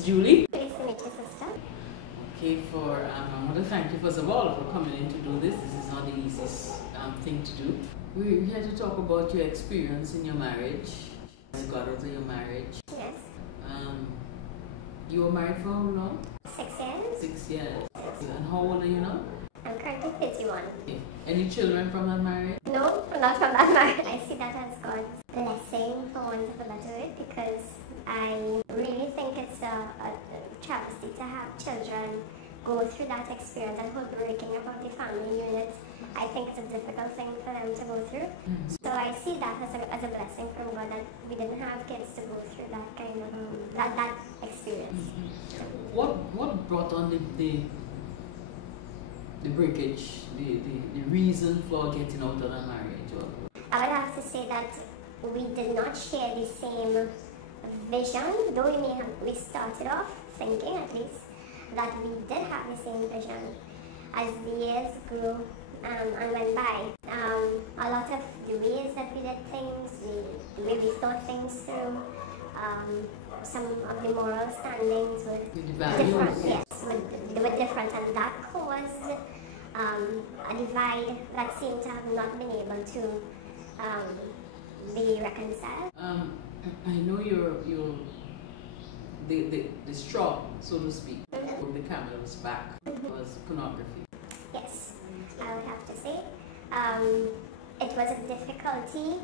Sister Julie. Pleased to meet you, sister. Okay, I want to thank you first of all for coming in to do this. This is not the easiest thing to do. We're here to talk about your experience in your marriage. You got out of your marriage. Yes. You were married for how long? 6 years. 6 years. And how old are you now? I'm currently 31. Okay. Any children from that marriage? No, not from that marriage. I see that as God's blessing, for want of a better word, because I really think it's a travesty to have children go through that experience and heartbreaking about the family unit. I think it's a difficult thing for them to go through. So I see that as a blessing from God that we didn't have kids to go through that kind of that experience. What brought on the breakage, the reason for getting out of that marriage? I would have to say that we did not share the same vision, though we started off thinking at least that we did have the same vision. As the years grew and went by, a lot of the ways that we did things, the way we thought things through, some of the moral standings were different. Yes, they were different, and that caused a divide that seemed to have not been able to be reconciled. I know you're the straw, so to speak, of the camel's back was pornography. Yes, I would have to say. It was a difficulty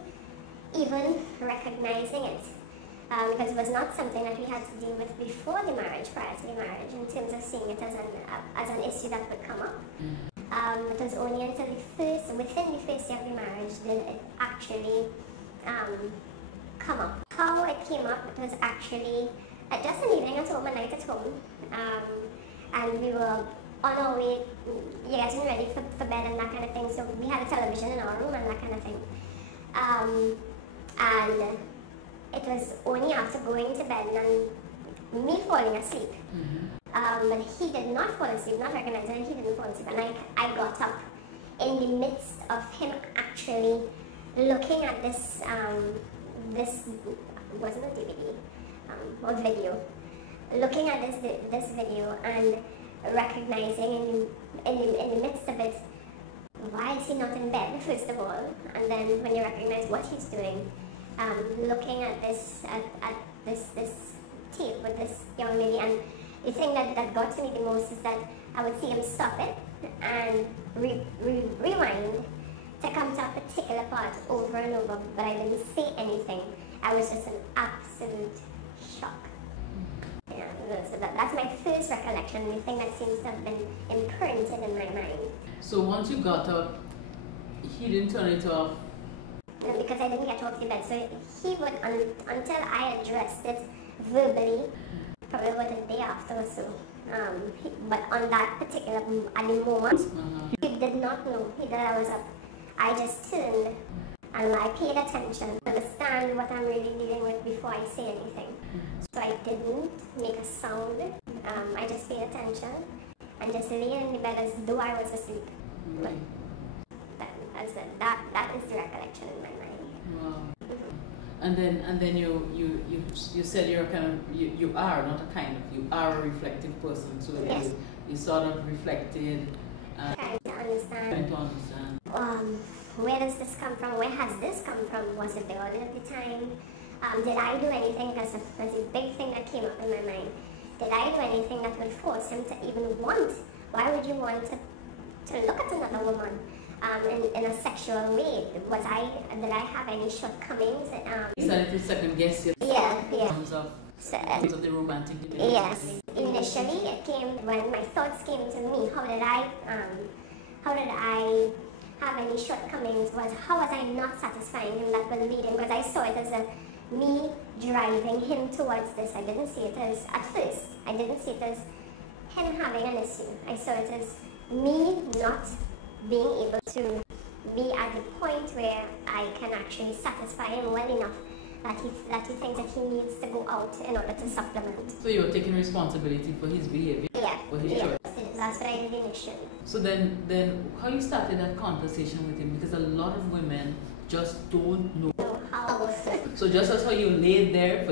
even recognizing it, because it was not something that we had to deal with before the marriage, prior to the marriage, in terms of seeing it as an issue that would come up. It was only until within the first year of the marriage did it actually come up. How it came up, it was actually just an evening at home, a night at home, and we were on our way getting ready for bed and that kind of thing, so we had a television in our room and that kind of thing. And it was only after going to bed and me falling asleep. But he did not fall asleep, not recognizing that he didn't fall asleep. And I got up in the midst of him actually looking at this, this wasn't a DVD, or video, looking at this video and recognizing in the midst of it, why is he not in bed, first of all, and then when you recognize what he's doing, looking at this tape with this young lady. And the thing that got to me the most is that I would see him stop it and rewind to come to a particular part over and over, but I didn't say anything. I was just in absolute shock. Yeah, so that's my first recollection, the thing that seems to have been imprinted in my mind. So once you got up, he didn't turn it off? Because I didn't get off the bed, so he would, until I addressed it verbally, probably about a day after or so. But on that particular, at the moment, he did not know that I was up. I just turned and I paid attention to understand what I'm really dealing with before I say anything. So I didn't make a sound. I just paid attention and just lay in the bed as though I was asleep. But that is the recollection in my mind. Wow. And then you said you're you are not a kind of, you are a reflective person. So yes. you sort of reflected and trying to understand. Trying to understand. Where does this come from? Where has this come from? Was it the order at the time? Did I do anything? That's a big thing that came up in my mind. Did I do anything that would force him to even want? Why would you want to look at another woman in a sexual way? Did I have any shortcomings? You started to second guess yourself yeah. in terms of the romantic debate. Yes. Initially, it came when my thoughts came to me. How did I have any shortcomings? How was I not satisfying him that was leading? Because I saw it as me driving him towards this. I didn't see it as, at first, I didn't see it as him having an issue. I saw it as me not being able to be at the point where I can actually satisfy him well enough that he thinks that he needs to go out in order to supplement. So you're taking responsibility for his behavior? Yeah. For his choice? That's what I did initially. So then how you started that conversation with him? Because a lot of women just don't know how. So just as how you laid there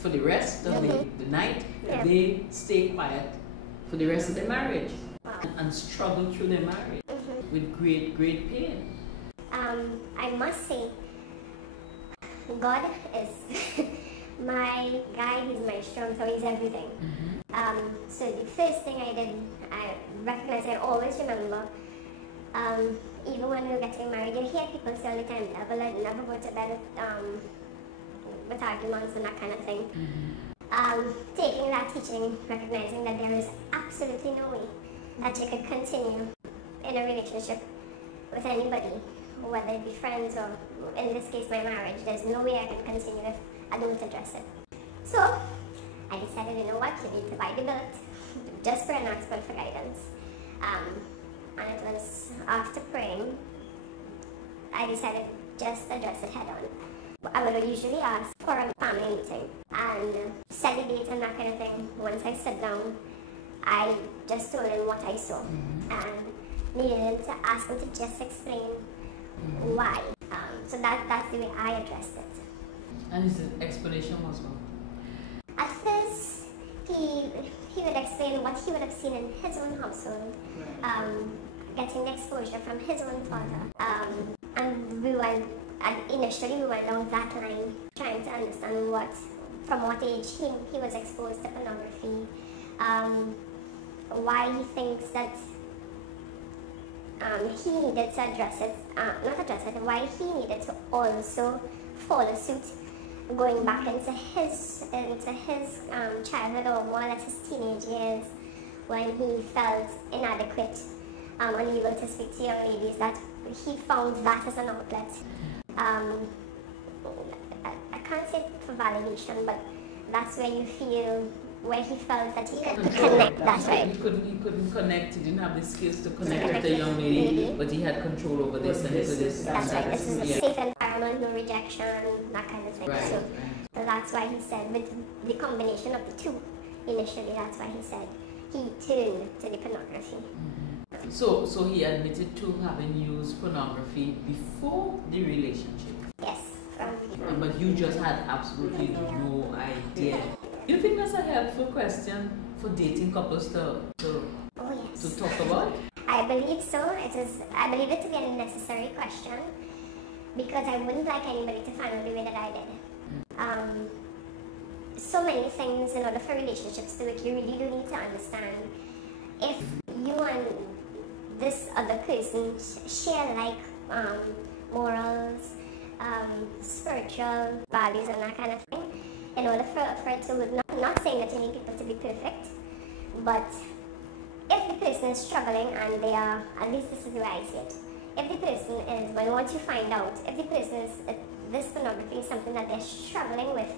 for the rest of the night, Yeah. They stay quiet for the rest of their marriage Wow. and struggle through their marriage with great, great pain. I must say, God is my guide, He's my strength, so He's everything. So the first thing I did, I recognize, I always remember, even when we were getting married, you hear people say all the time, never go to bed with arguments and that kind of thing. Taking that teaching, recognizing that there is absolutely no way that you could continue in a relationship with anybody, whether it be friends or, in this case, my marriage. There's no way I can continue if I don't address it. So I decided, you know what, you need to bite the bullet, just pray and ask God for guidance. And it was after praying, I decided just address it head on. I would usually ask for a family meeting and set the date and that kind of thing. Once I sit down, I just told him what I saw and needed him to ask him to just explain why. So that's the way I addressed it. And his explanation was what? At first, he would explain what he would have seen in his own household, getting the exposure from his own father. And initially we went down that line, trying to understand from what age he was exposed to pornography, why he thinks that he needed to address it, why he needed to also follow suit, going back into his childhood, or more or less his teenage years, when he felt inadequate, unable to speak to young ladies, that he found that as an outlet. I can't say for validation, but that's where you feel, where he felt that he could connect. That's right. He couldn't connect. He didn't have the skills to connect with the young lady, but he had control over this and this. That's right. This is a safe environment, no rejection, that kind of thing. Right, so that's why he said, with the combination of the two, initially, that's why he said he turned to the pornography. So he admitted to having used pornography before the relationship. Yes. But you just had absolutely no idea. Do you think that's a helpful question for dating couples to talk about? I believe so. I believe it to be a necessary question, because I wouldn't like anybody to find out the way that I did. So many things in order for relationships to work, you really do need to understand if you and this other person share like morals, spiritual values and that kind of thing. In order for it to work, not saying that you need people to be perfect, but if the person is struggling and they are, at least this is the way I see it, if the person is, well, once you find out, if the person is, this pornography is something that they're struggling with,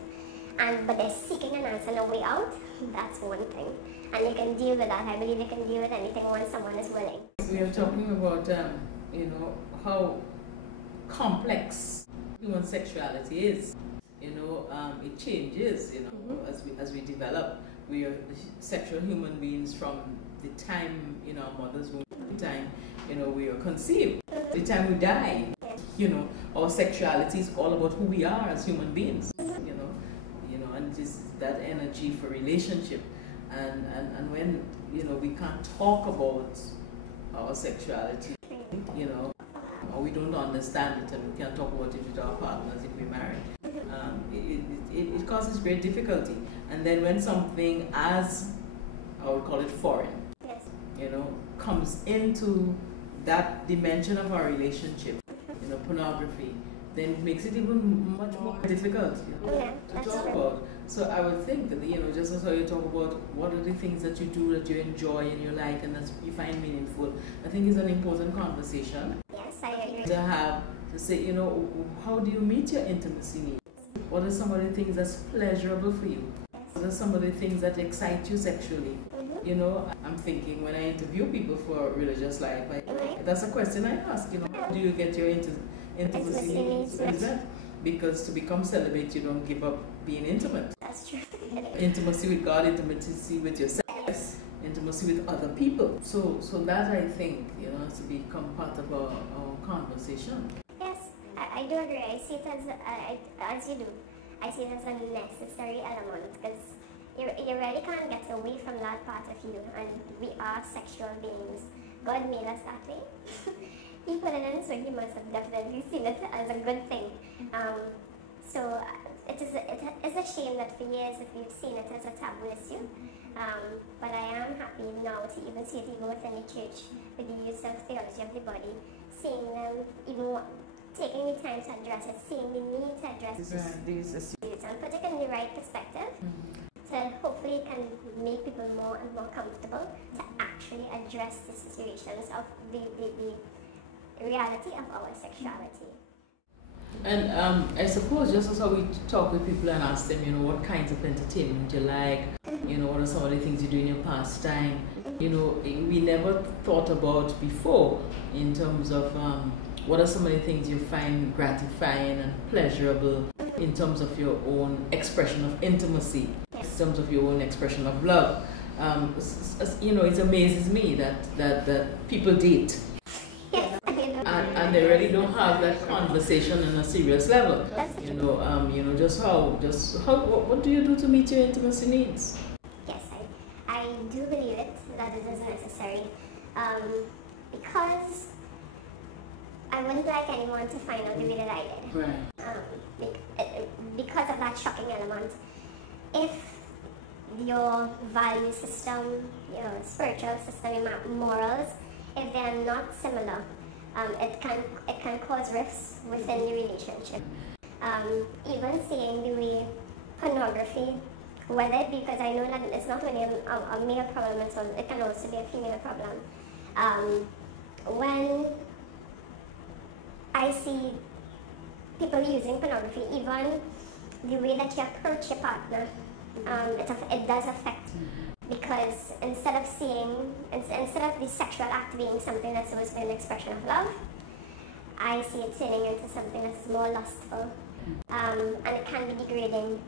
but they're seeking an answer and a way out, that's one thing. And you can deal with that. I believe you can deal with anything once someone is willing. We are talking about, how complex human sexuality is. It changes, as we develop. We are sexual human beings from the time in our mother's womb, the time, we are conceived, the time we die. Our sexuality is all about who we are as human beings, and just that energy for relationship. And when, we can't talk about our sexuality, or we don't understand it and we can't talk about it with our partners if we're married, it causes great difficulty. And then when something as, I would call it foreign, comes into that dimension of our relationship, pornography, then it makes it even much more difficult to talk about. So I would think that, just as how you talk about what are the things that you do that you enjoy and you like and that you find meaningful, I think is an important conversation. Yes, I agree. To have, to say, how do you meet your intimacy needs? What are some of the things that's pleasurable for you? What are some of the things that excite you sexually? I'm thinking when I interview people for religious life, that's a question I ask, how do you get your intimacy needs met? Because to become celibate, you don't give up being intimate. That's true. Intimacy with God, intimacy with yourself, intimacy with other people. So that, I think, has to become part of our conversation. Yes, I do agree. I see it as you do. I see it as a necessary element, because you really can't get away from that part of you, and we are sexual beings. God made us that way. He put it in, so he must have definitely seen it as a good thing. So it is a shame that for years if we've seen it as a taboo issue. But I am happy now to even see it even within the church with the use of theology of the body, seeing them even taking the time to address it, seeing the need to address these issues and put it in the right perspective. So hopefully it can make people more and more comfortable to actually address the situations of the reality of our sexuality. And I suppose just as how we talk with people and ask them, you know, what kinds of entertainment you like, you know, what are some of the things you do in your pastime, you know, we never thought about before in terms of what are some of the things you find gratifying and pleasurable in terms of your own expression of intimacy, in terms of your own expression of love. You know, it amazes me that people date. And they really don't have that conversation on a serious level. You know, just how, what do you do to meet your intimacy needs? Yes, I do believe it, that it is necessary. Because I wouldn't like anyone to find out the way that I did. Right. Because of that shocking element. If your value system, your spiritual system, your morals, if they are not similar, it can cause rifts within the relationship. Even seeing the way pornography, whether it be, because I know that it's not only a male problem, it can also be a female problem. When I see people using pornography, even the way that you approach your partner, it does affect. Because instead of the sexual act being something that's supposed to be an expression of love, I see it turning into something that's more lustful, and it can be degrading.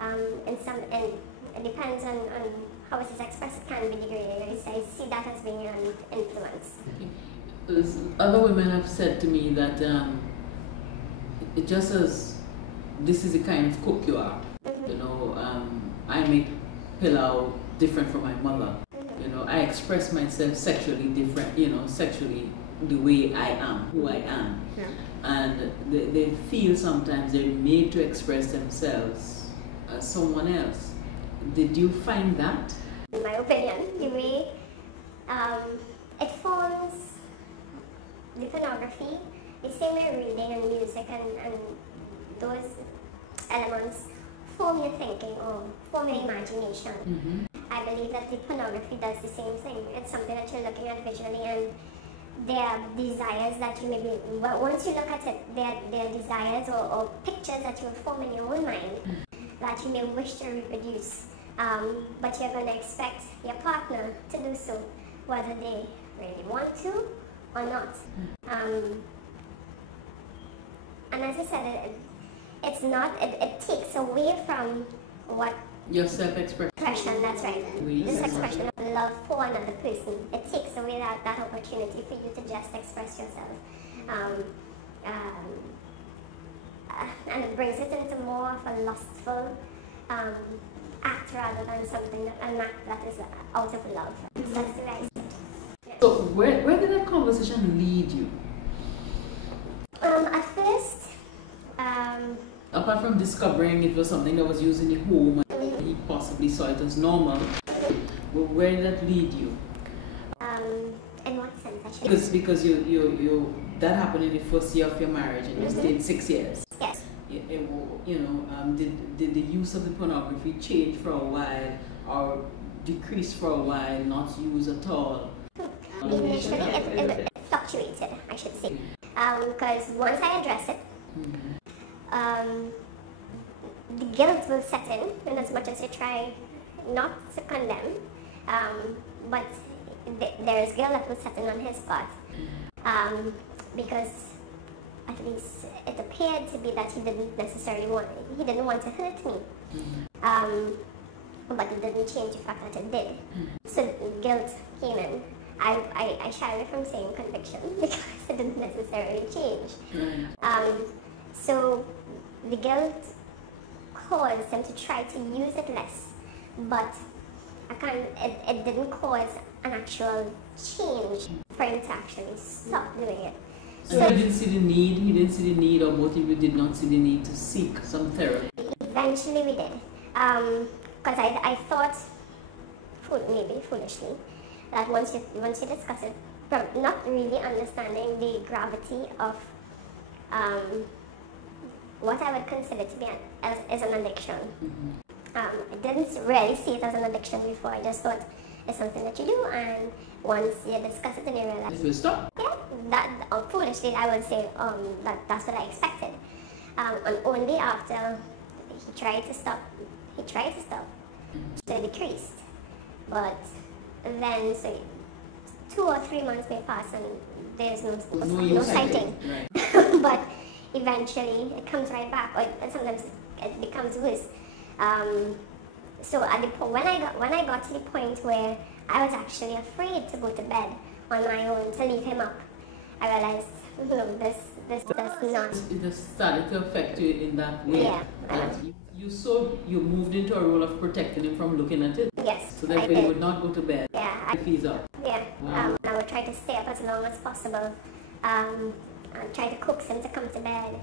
And it depends on how it is expressed. It can be degrading. I see that as being an influence. Other women have said to me that it just as this is the kind of cook you are. You know, I make pilau different from my mother. You know, I express myself sexually different, you know, sexually the way I am, who I am. Yeah. And they feel sometimes they're made to express themselves as someone else. Did you find that? In my opinion, the way it forms the pornography, the same way reading and music and those elements form your thinking or form your imagination. I believe that the pornography does the same thing. It's something that you're looking at visually, and there are desires that you may be, well, once you look at it, there are desires or pictures that you will form in your own mind that you may wish to reproduce. But you're going to expect your partner to do so, whether they really want to or not. And as I said, it takes away from what your self-expression. That's right. This expression of love for another person. It takes away that opportunity for you to just express yourself. And it brings it into more of a lustful act rather than an act that is out of love. That's the way I see it. So where did that conversation lead you? At first, apart from discovering it was something that was used in the home and he possibly saw it as normal, where did that lead you? In what sense, actually? Because you that happened in the first year of your marriage and you stayed 6 years. Yes. Did the use of the pornography change for a while or decrease for a while, not use at all? Initially, it fluctuated, I should say. Because once I address it, the guilt will set in as much as you try not to condemn, but there is guilt that will set in on his part, because at least it appeared to be that he didn't want to hurt me, but it didn't change the fact that it did. So guilt came in. I shy away from saying conviction because it didn't necessarily change. So the guilt caused him to try to use it less, but it didn't cause an actual change for him to actually stop doing it. So he didn't see the need, or both of you did not see the need to seek some therapy? Eventually we did. Because I thought, maybe foolishly, that once you discuss it, not really understanding the gravity of what I would consider to be as an addiction. I didn't really see it as an addiction before. I just thought it's something that you do, and once you discuss it and you realize, you will stop. Yeah, that foolishly I would say that's what I expected. And only after he tried to stop, so it decreased. But then, so 2 or 3 months may pass and there's no sighting. Right. But eventually it comes right back, or sometimes it becomes worse. So at the when I got to the point where I was actually afraid to go to bed on my own, to leave him up, I realized, no, this does not. It just started to affect you in that way. Yeah. You moved into a role of protecting him from looking at it. Yes. So that way he would not go to bed. Yeah. If he's up. Yeah. Wow. I would try to stay up as long as possible. And try to coax him to come to bed.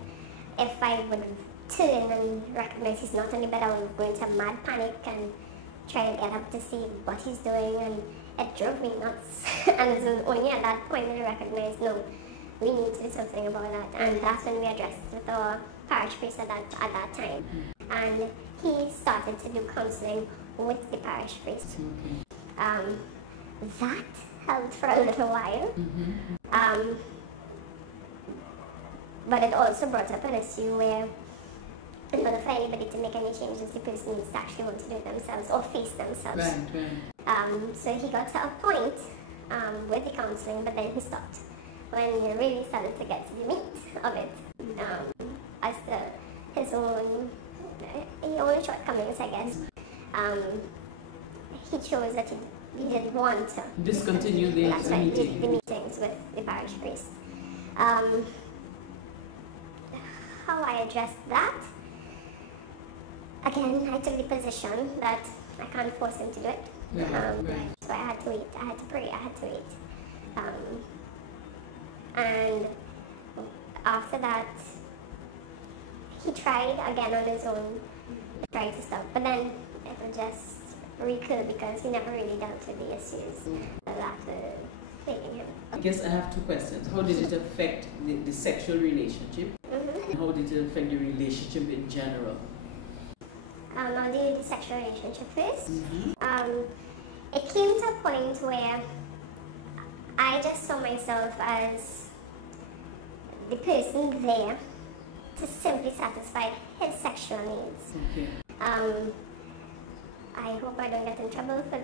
If I would turn and recognize he's not on the bed, I would go into a mad panic and try to get up to see what he's doing, and it drove me nuts. And it was only at that point that I recognized, no, we need to do something about that. And that's when we addressed it with our parish priest at that time. And he started to do counseling with the parish priest. Okay. That helped for a little while. But it also brought up an issue where, in order for anybody to make any changes, the person needs to actually want to do it themselves or face themselves. Right. So he got to a point with the counseling, but then he stopped when he really started to get to the meat of it. As to his own shortcomings, I guess. He chose that he didn't want to discontinue the meetings with the parish priest. How I addressed that? Again, I took the position that I can't force him to do it. So I had to wait. I had to pray. I had to wait. And after that, he tried again on his own, tried to stop. But then it would just recur because he never really dealt with the issues that were plaguing him. I guess I have 2 questions. How did it affect the sexual relationship? And how did it affect the relationship in general? I'll do the sexual relationship first. It came to a point where I just saw myself as the person there to simply satisfy his sexual needs. Okay. I hope I don't get in trouble for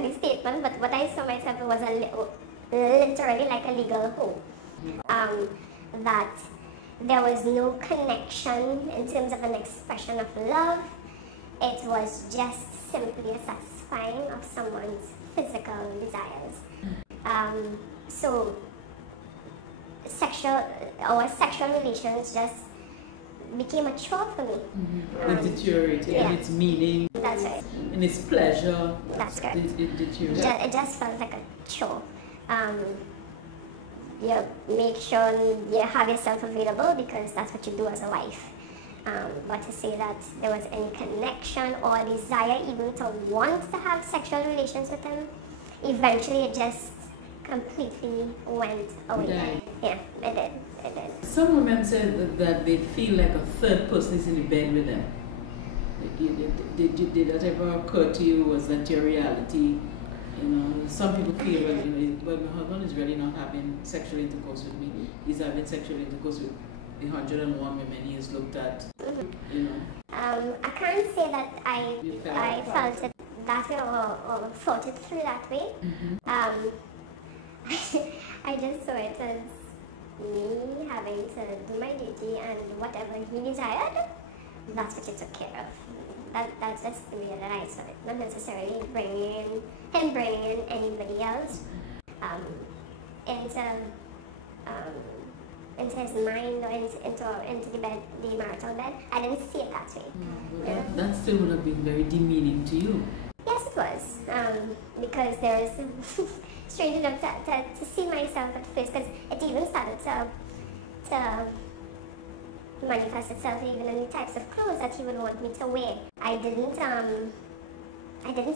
the statement, but what I saw myself was literally like a legal hoe. That there was no connection in terms of an expression of love. It was just simply a satisfying of someone's physical desires. So our sexual relations just became a chore for me. It deteriorated in its meaning. That's right. In its pleasure. That's correct. It deteriorated. It just felt like a chore. You make sure you have yourself available because that's what you do as a wife. But to say that there was any connection or desire even to want to have sexual relations with him, eventually it just completely went away. Yeah, it did. Some women said that they feel like a third person is in the bed with them. Did that ever occur to you? Was that your reality? You know, some people feel, well, my husband is really not having sexual intercourse with me. He's having sexual intercourse with the 101 women he has looked at. You know. I can't say that I felt it that way or thought it through that way. I just saw it as me having to do my duty, and whatever he desired, that's what he took care of. That's just the way that I saw it. Not necessarily bringing in anybody else into into his mind or into the bed, the marital bed. I didn't see it that way. Yeah. That still would have been very demeaning to you. Yes, it was. Because there is strange enough to see myself at first, because it even started to manifest itself even in the types of clothes that he would want me to wear. I didn't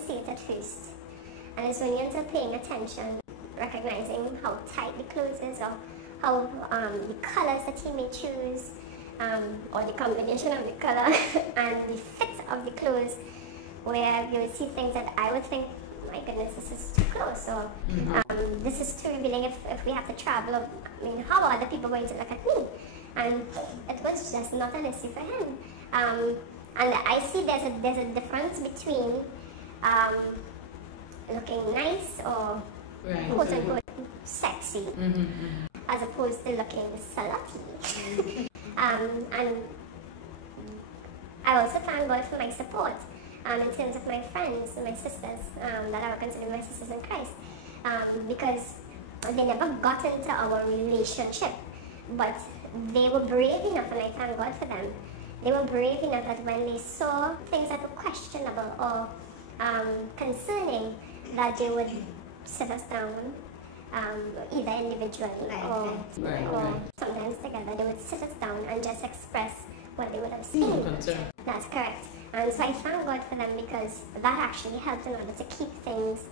see it at first. And it's only until paying attention, recognizing how tight the clothes is, or how the colors that he may choose, or the combination of the color and the fit of the clothes, where you would see things that I would think, my goodness, this is too close, or this is too revealing if we have to travel. I mean, how are other people going to look at me? And it was just not an issue for him. And I see there's a difference between looking nice or quote unquote sexy, as opposed to looking slutty. And I also thank God for my support in terms of my friends, my sisters, that I would consider my sisters in Christ, because they never got into our relationship, but they were brave enough, and I thank God for them. They were brave enough that when they saw things that were questionable or concerning, that they would sit us down, either individually or sometimes together. They would sit us down and just express what they would have seen. That's correct. And so I thank God for them, because that actually helped in order to keep things,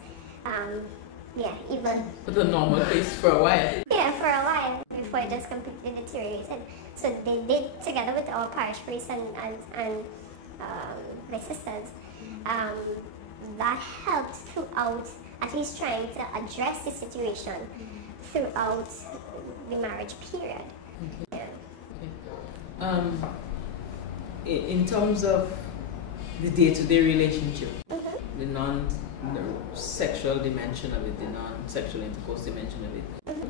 even at the normal pace for a while. Yeah, for a while, before it just completely deteriorated. So they did, together with our parish priest and my sisters, that helped throughout, at least trying to address the situation throughout the marriage period. Okay. Yeah. In terms of the day-to-day relationship, the non-sexual dimension of it, the non-sexual intercourse dimension of it,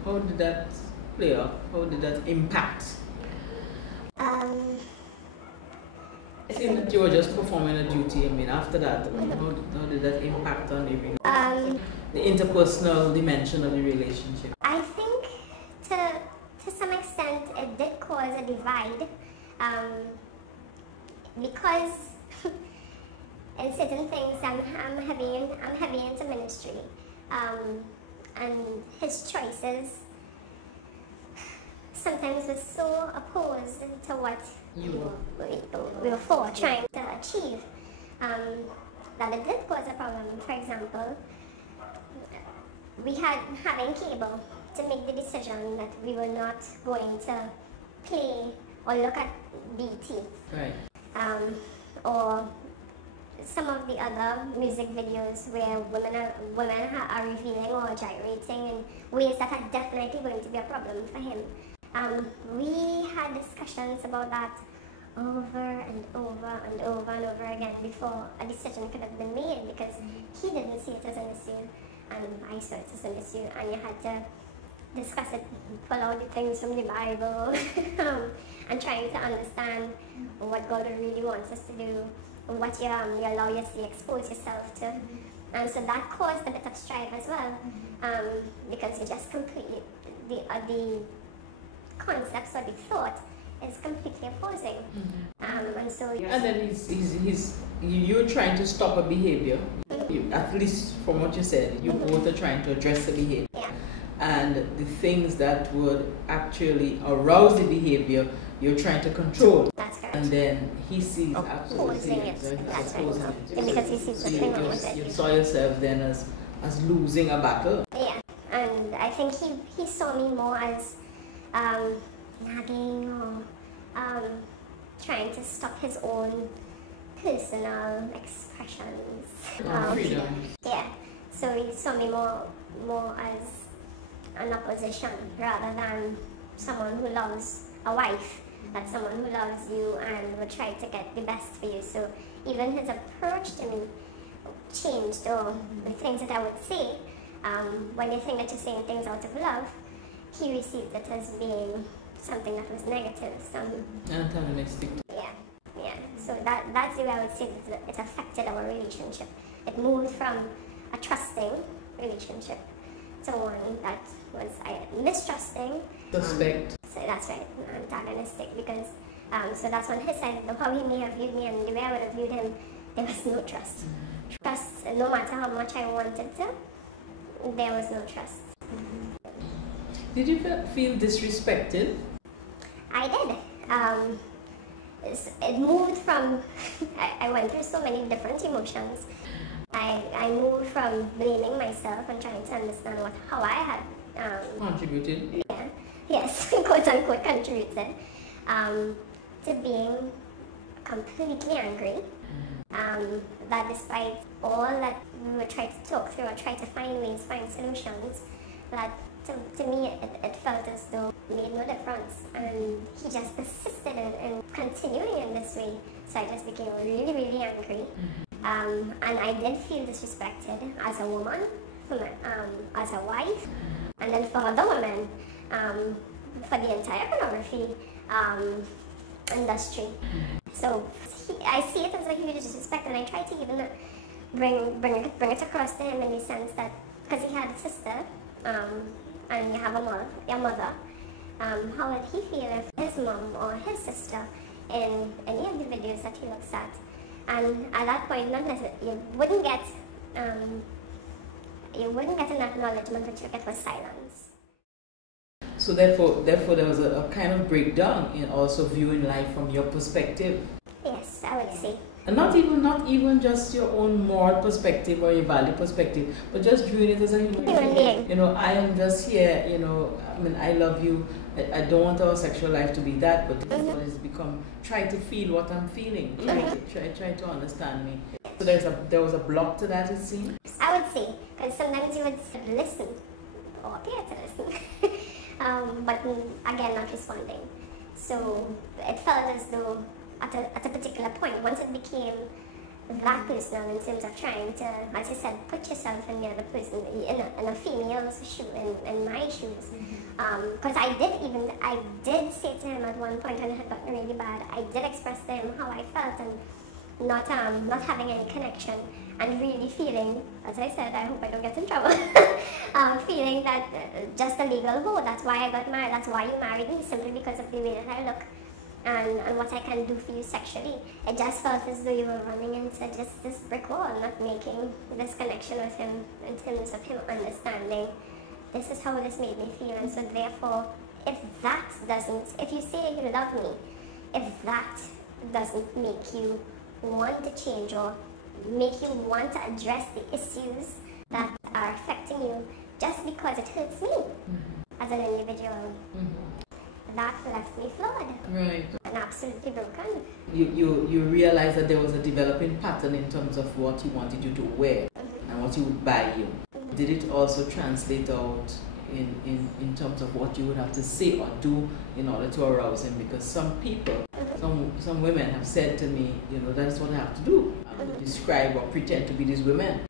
how did that play out? How did that impact? Seeing that you were just performing a duty, I mean, after that, how did that impact on the interpersonal dimension of the relationship? I think to some extent it did cause a divide, because in certain things I'm heavy into ministry, and his choices sometimes was so opposed to what we were for trying to achieve, that it did cause a problem. For example, we having cable to make the decision that we were not going to play or look at BT, or some of the other music videos where women are revealing or gyrating in ways that are definitely going to be a problem for him. We had discussions about that over and over and over and over again before a decision could have been made, because he didn't see it as an issue and I saw it as an issue, and you had to discuss it, pull out the things from the Bible and trying to understand what God really wants us to do, what you allow you to expose yourself to. And so that caused a bit of strife as well, because you just completely, the concepts or the thought is completely opposing. And so and then you're trying to stop a behavior. At least from what you said, you both are trying to address the behavior. And the things that would actually arouse the behavior, you're trying to control. That's correct. And then he sees opposing it. That's right. Because he sees nothing wrong with it. You saw yourself then as losing a battle. Yeah, and I think he saw me more as nagging or trying to stop his own personal expressions. Yeah, so he saw me more as an opposition rather than someone who loves a wife, that's someone who loves you and would try to get the best for you. So even his approach to me changed, or the things that I would say, when you think that you're saying things out of love, he received it as being something that was negative, antagonistic. Yeah. So that's the way I would say that it affected our relationship. It moved from a trusting relationship someone that was mistrusting. Suspect. So that's right, antagonistic, because so that's on his side, how he may have viewed me and the way I would have viewed him, there was no trust. Trust, no matter how much I wanted to, there was no trust. Did you feel disrespected? I did. It moved from, I went through so many different emotions. I moved from blaming myself and trying to understand how I had Contributed? Yeah, yes, quote unquote contributed, to being completely angry. That despite all that we would try to talk through or try to find ways, find solutions, that to me it felt as though it made no difference, and he just persisted in continuing in this way. So I just became really, really angry. And I did feel disrespected as a woman, as a wife, and then for other women, for the entire pornography industry. So I see it as a huge disrespect, and I try to even bring it across to him in the sense that, because he had a sister, and you have your mother, how would he feel if his mom or his sister in any of the videos that he looks at? And at that point, not necessarily, you wouldn't get an acknowledgement, but you get was silence. So therefore there was a kind of breakdown in also viewing life from your perspective. Yes, I would say. And not even just your own moral perspective or your value perspective, but just viewing it as a human being. You know, I am just here, you know, I mean, I love you. I don't want our sexual life to be that, but this one has become, try to feel what I'm feeling. Try to understand me. So there was a block to that, it seems? I would say, because sometimes you would listen, or appear to listen, but again, not responding. So it felt as though at a particular point, once it became that personal in terms of trying to, as you said, put yourself in the other person, in a female's shoe, in my shoes. Because I did say to him at one point when it had gotten really bad, I did express to him how I felt and not having any connection, and really feeling, as I said, I hope I don't get in trouble, feeling that just a legal hoe, that's why I got married, that's why you married me, simply because of the way that I look. And what I can do for you sexually. It just felt as though you were running into just this brick wall, not making this connection with him in terms of him understanding this is how this made me feel. And so therefore, if you say you love me, if that doesn't make you want to change or make you want to address the issues that are affecting you just because it hurts me as an individual, that left me flawed. Right. And absolutely broken. You realized that there was a developing pattern in terms of what he wanted you to wear and what he would buy you. Did it also translate out in terms of what you would have to say or do in order to arouse him? Because some people, some women have said to me, you know, that is what I have to do. I have to describe or pretend to be these women.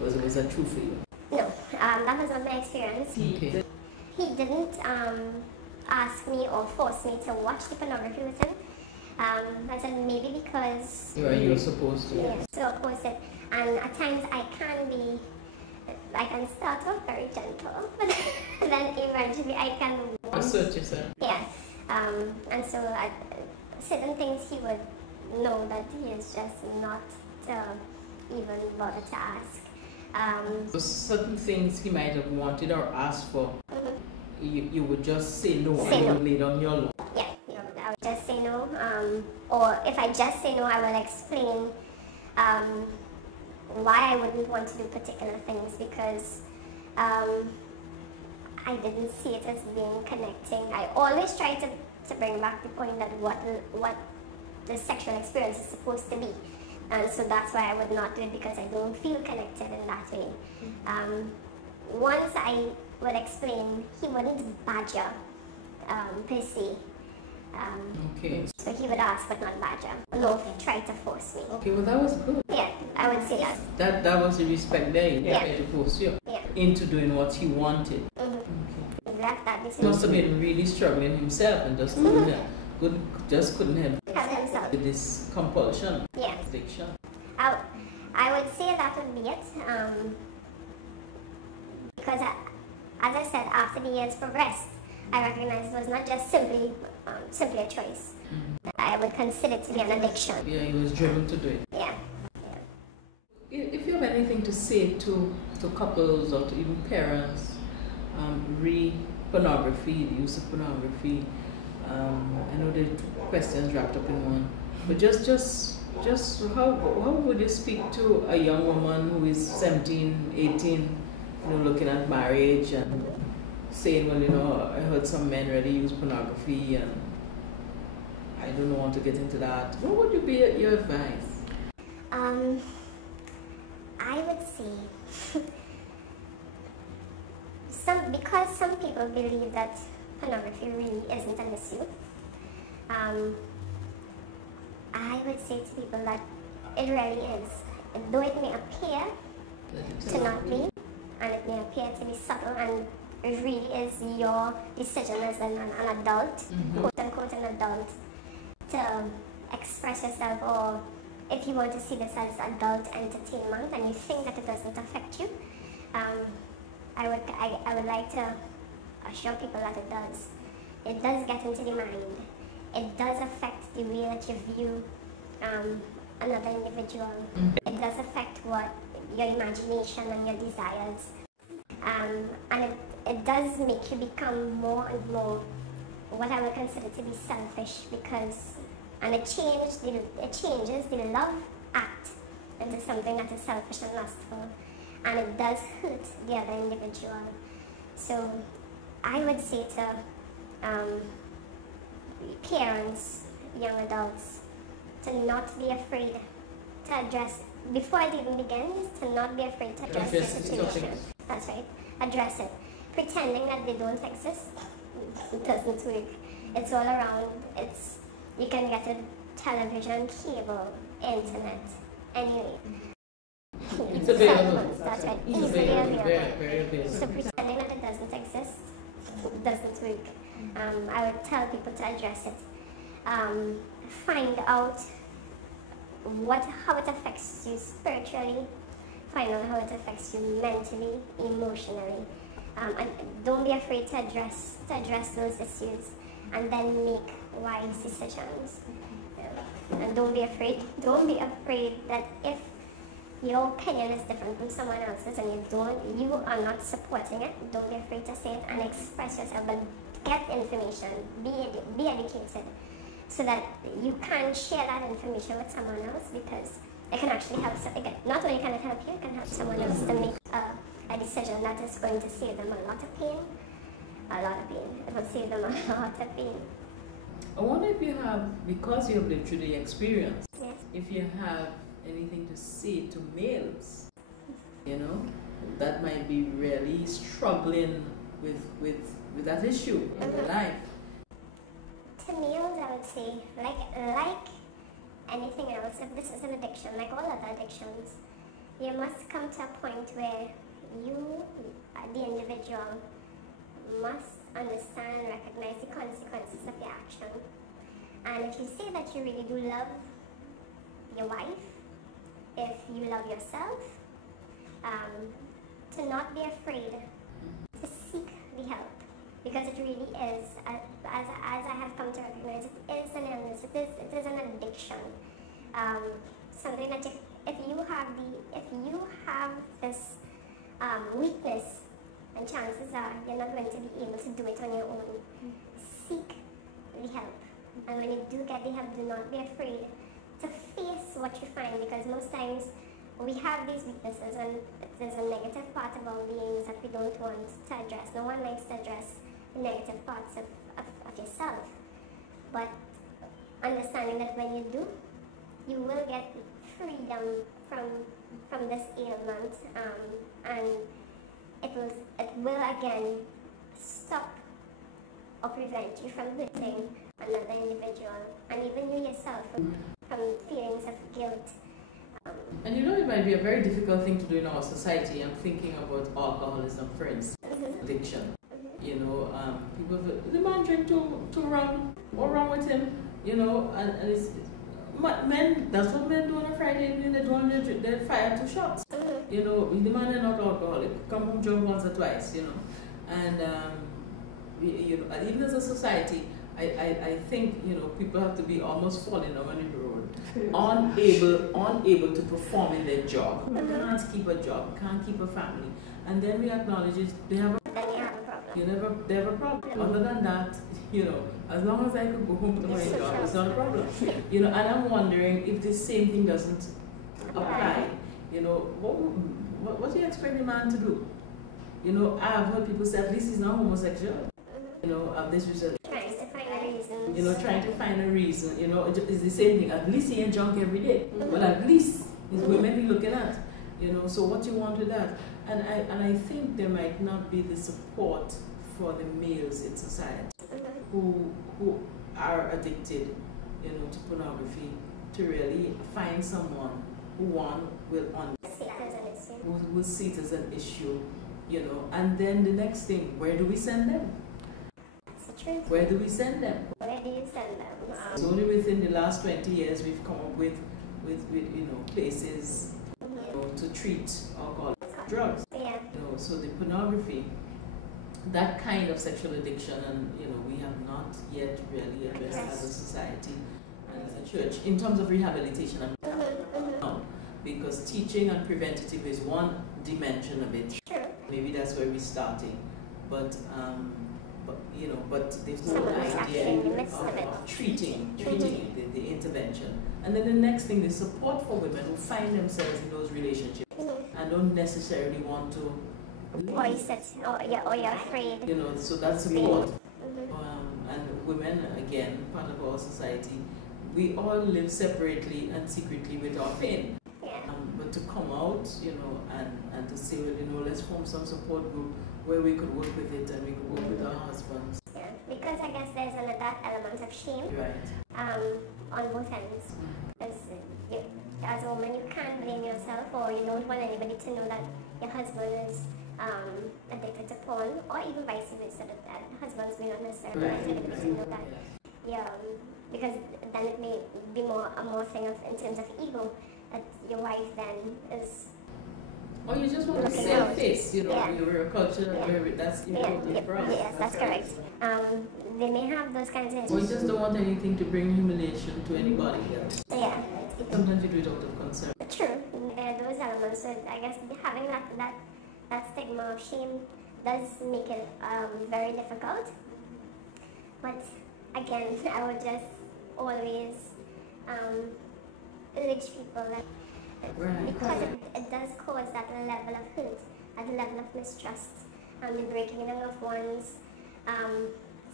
Was that true for you? No, that was not my experience. Okay. He didn't ask me or force me to watch the pornography with him. I said maybe because you're supposed to. Yeah, so opposed it. And at times I can start off very gentle, but then eventually I can assert yourself. Yeah. And so certain things he would know that he is just not even bother to ask. So certain things he might have wanted or asked for, you would just say no and you would lay down your law. Yeah, I would just say no. Or if I just say no, I will explain why I wouldn't want to do particular things, because I didn't see it as being connecting. I always try to bring back the point that what the sexual experience is supposed to be. And so that's why I would not do it, because I don't feel connected in that way. Once I would explain, he wouldn't badger per se. Okay. So he would ask but not badger. No, try to force me. Okay, well that was good. Yeah, I would say that. That was the respect there. He tried to force you into doing what he wanted. Okay. He left that He must have been really struggling himself and just couldn't help himself with this compulsion, addiction. I would say that would be it. Because as I said, after the years progressed, I recognized it was not just simply a choice. I would consider it to be an addiction. Yeah, he was driven to do it. Yeah. If you have anything to say to couples or to even parents, pornography, the use of pornography, I know there are two questions wrapped up in one, but just how would you speak to a young woman who is 17, 18, looking at marriage and saying, well, I heard some men really use pornography and I don't want to get into that. What would be your advice? I would say because some people believe that pornography really isn't an issue. I would say to people that it really is. Though it may appear to not be, and it may appear to be subtle, and it really is your decision as an adult, quote unquote an adult, to express yourself, or if you want to see this as adult entertainment and you think that it doesn't affect you, I would like to assure people that it does. It does get into the mind. It does affect the way that you view another individual. It does affect what your imagination and your desires. And it does make you become more and more what I would consider to be selfish, because it changes the love act into something that is selfish and lustful, and it does hurt the other individual. So I would say to parents, young adults, to not be afraid to address, before it even begins, to not be afraid to address the situation. That's right, address it. Pretending that they don't exist, it doesn't work. It's all around. You can get it television, cable, internet, anyway. It's available. That's right, It's easily available. Very available. So pretending that it doesn't exist doesn't work. I would tell people to address it. Find out how it affects you spiritually. Find out how it affects you mentally, emotionally. And don't be afraid to address those issues, and then make wise decisions. And don't be afraid that if your opinion is different from someone else's and you are not supporting it, don't be afraid to say it and express yourself, but get information, be educated, so that you can share that information with someone else, because it can actually help. Not only can it help you, it can help someone else to make a decision that is going to save them a lot of pain. It will save them a lot of pain. I wonder if you have, because you have lived through the experience, Yes. if you have anything to say to males, that might be really struggling with that issue in their life. To males, I would say, like anything else, if this is an addiction, like all other addictions, you must come to a point where you, the individual, must understand and recognize the consequences of your action. And if you say that you really do love your wife, if you love yourself, to not be afraid to seek the help, because it really is, as I have come to recognize, it is an illness, it is an addiction. Something that if you have this weakness, and chances are you're not going to be able to do it on your own. Seek the help. And when you do get the help, do not be afraid to face what you find, because most times we have these weaknesses and there's a negative part of our beings that we don't want to address. No one likes to address the negative parts of yourself. But understanding that when you do, you will get freedom from this ailment, and it will again stop or prevent you from hurting another individual, and even you yourself from feelings of guilt. And it might be a very difficult thing to do in our society. I'm thinking about alcoholism, for instance, addiction. People, the man drank too wrong. What wrong with him? And it's men. That's what men do on a Friday evening. They fire 2 shots. The man is not alcoholic. Come home drunk once or twice. And you know, and even as a society, I think, you know, people have to be almost falling down on the road, unable to perform in their job, can't keep a job, can't keep a family, and then we acknowledge it, they have a they have a problem. Other than that, you know, as long as I could go home to my job, it's not a problem. You know, and I'm wondering if this same thing doesn't apply. You know, what do you expect a man to do? You know, I've heard people say at least he's not homosexual. You know, this was trying to find a reason. You know, trying to find a reason. You know, it's the same thing. At least he ain't drunk every day. Well, at least his women be looking at. You know, so what you want with that? And I think there might not be the support for the males in society who are addicted, you know, to pornography, to really find someone who will see it as an issue, you know. And then the next thing, where do we send them? That's the truth. Where do we send them? Where do you send them? It's only within the last 20 years we've come up with you know, places, you know, to treat alcohol, drugs. Yeah. You know, so the pornography, that kind of sexual addiction, and you know, we have not yet really addressed as a society and as a church in terms of rehabilitation and because teaching and preventative is one dimension of it. True. Maybe that's where we're starting, but you know, but the whole idea of treating the intervention, and then the next thing, the support for women who find themselves in those relationships and don't necessarily want to voice it, or you're afraid. You know, so that's support. And women, again, part of our society, we all live separately and secretly with our pain. But to come out, you know, and to say, well, you know, let's form some support group where we could work with it and we could work with our husbands. Yeah, because I guess there's that element of shame. Right. On both ends. Because as a woman, you can't blame yourself, or you don't want anybody to know that your husband is addicted to porn, or even vice versa, that husbands may not necessarily want anybody to know that. Yeah, because then it may be a more thing of, in terms of ego, that your wife then is. Or you just want to save face, you know, your culture, that's important for us. Yes, that's correct. They may have those kinds of. Or you just don't want anything to bring humiliation to anybody else. Yeah. Sometimes you do it out of concern. True. There are those elements. So I guess having that stigma of shame does make it very difficult. But again, I would just always urge people that because it does cause that level of hurt, at the level of mistrust, the breaking down of one's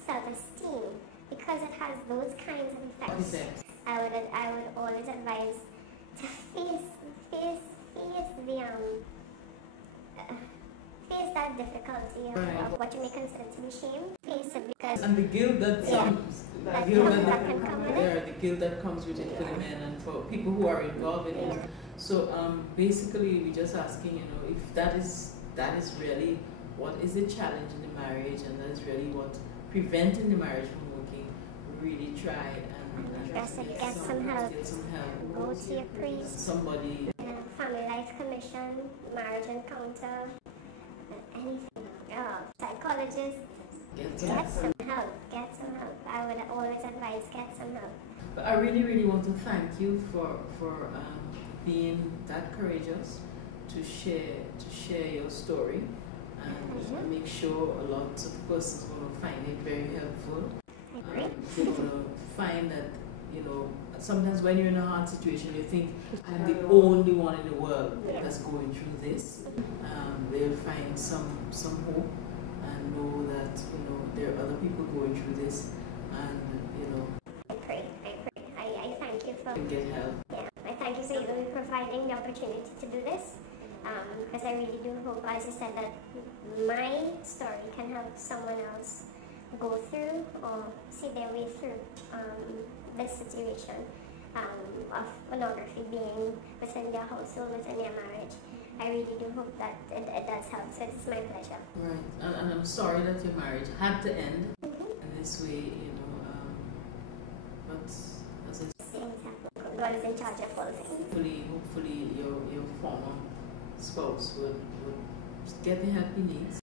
self-esteem, because it has those kinds of effects. I would always advise to face that difficulty of what you may consider to be shame. Face it, because and the guilt that comes, the guilt that comes with it for the men and for people who are involved in it. So basically, we're just asking, you know, if that is really what is the challenge in the marriage, and that is really what preventing the marriage from working. Really try and get some help. Go to your priest, somebody. Family Life Commission, marriage encounter, anything. Psychologist. Get some help. Get some help. I would always advise get some help. But I really, really want to thank you for being that courageous to share your story, and make sure a lot of persons are going to find it very helpful. They're going to find that, you know, sometimes when you're in a hard situation, you think, I'm the only one in the world that's going through this. They'll find some hope and know that, you know, there are other people going through this, and, you know, I pray. I thank you for get help. Yeah, I thank you for even providing the opportunity to do this, because I really do hope, as you said, that my story can help someone else go through or see their way through this situation of pornography being within their household, within their marriage. I really do hope that it does help, so it's my pleasure. Right, and I'm sorry that your marriage had to end in this way, you know, but as I said, God is in charge of all things. Hopefully your former spouse would get the help he needs,